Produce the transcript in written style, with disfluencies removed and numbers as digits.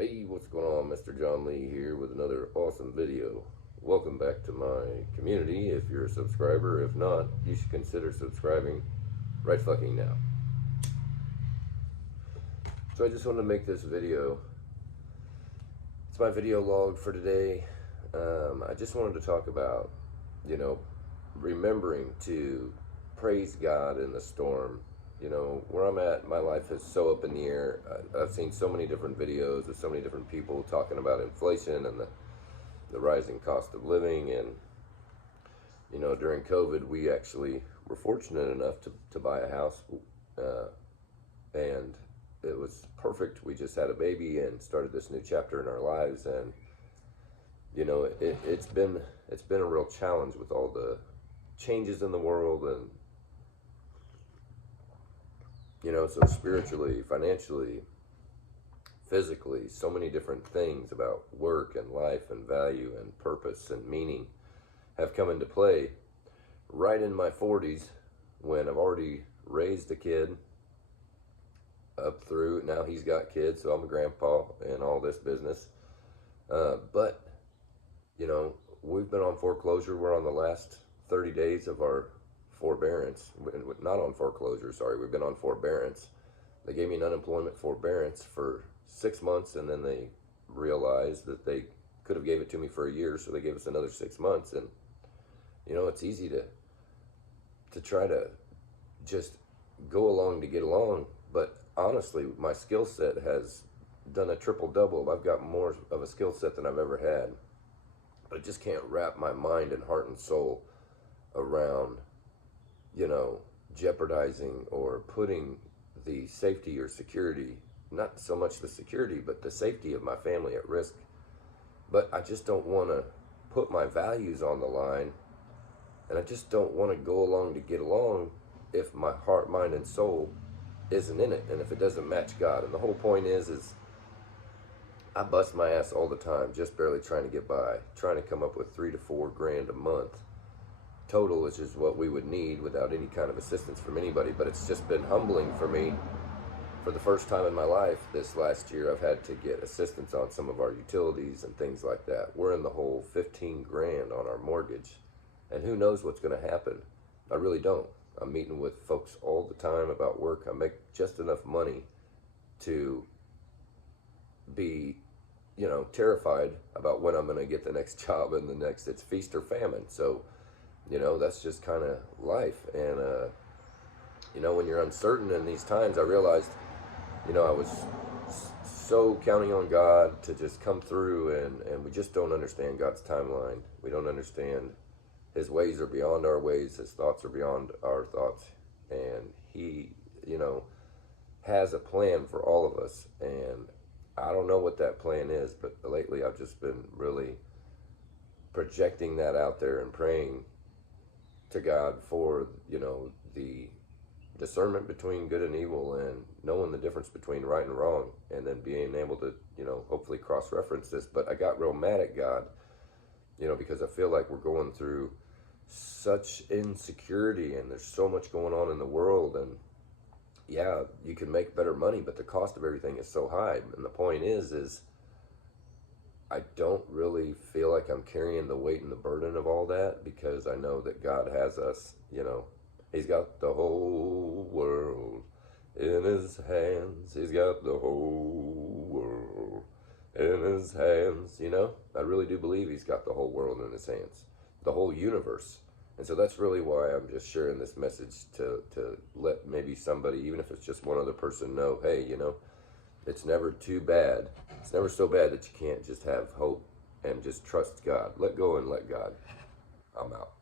Hey, what's going on? Mr. John Lee here with another awesome video. Welcome back to my community if you're a subscriber. If not, you should consider subscribing right fucking now. So I just wanted to make this video. It's my video log for today. I just wanted to talk about, remembering to praise God in the storm. Where I'm at, my life is so up in the air. I've seen so many different videos of so many different people talking about inflation and the rising cost of living. And, during COVID, we actually were fortunate enough to buy a house. And it was perfect. We just had a baby and started this new chapter in our lives. And, it's been a real challenge with all the changes in the world and, so spiritually, financially, physically, so many different things about work and life and value and purpose and meaning have come into play right in my 40s when I've already raised a kid up through, now he's got kids, so I'm a grandpa and all this business. But, we've been on foreclosure. We're on the last 30 days of our forbearance, not on foreclosure, sorry, we've been on forbearance. They gave me an unemployment forbearance for 6 months, and then they realized that they could have gave it to me for a year, so they gave us another 6 months. And it's easy to try to just go along to get along, but honestly, my skill set has done a triple-double. I've got more of a skill set than I've ever had, but I just can't wrap my mind and heart and soul around jeopardizing or putting the safety or security, not so much the security, but the safety of my family at risk. But I just don't want to put my values on the line, and I just don't want to go along to get along if my heart, mind, and soul isn't in it, and if it doesn't match God. And the whole point is I bust my ass all the time, just barely trying to get by, trying to come up with $3 to $4 grand a month total, which is what we would need without any kind of assistance from anybody. But it's just been humbling for me. For the first time in my life this last year, I've had to get assistance on some of our utilities and things like that. We're in the hole 15 grand on our mortgage, and who knows what's going to happen. I really don't. I'm meeting with folks all the time about work. I make just enough money to be, terrified about when I'm going to get the next job and the next. It's feast or famine. So, that's just kind of life. And, when you're uncertain in these times, I realized, I was so counting on God to just come through, and we just don't understand God's timeline. We don't understand His ways are beyond our ways. His thoughts are beyond our thoughts. And He, has a plan for all of us. And I don't know what that plan is, but lately I've just been really projecting that out there and praying to God for, the discernment between good and evil, and knowing the difference between right and wrong, and then being able to, hopefully cross-reference this. But I got real mad at God, because I feel like we're going through such insecurity, and there's so much going on in the world. And yeah, you can make better money, but the cost of everything is so high. And the point is I don't really feel like I'm carrying the weight and the burden of all that, because I know that God has us, He's got the whole world in His hands. He's got the whole world in His hands, I really do believe He's got the whole world in His hands, the whole universe. And so that's really why I'm just sharing this message to let maybe somebody, even if it's just one other person, know, hey, it's never too bad. It's never so bad that you can't just have hope and just trust God. Let go and let God. I'm out.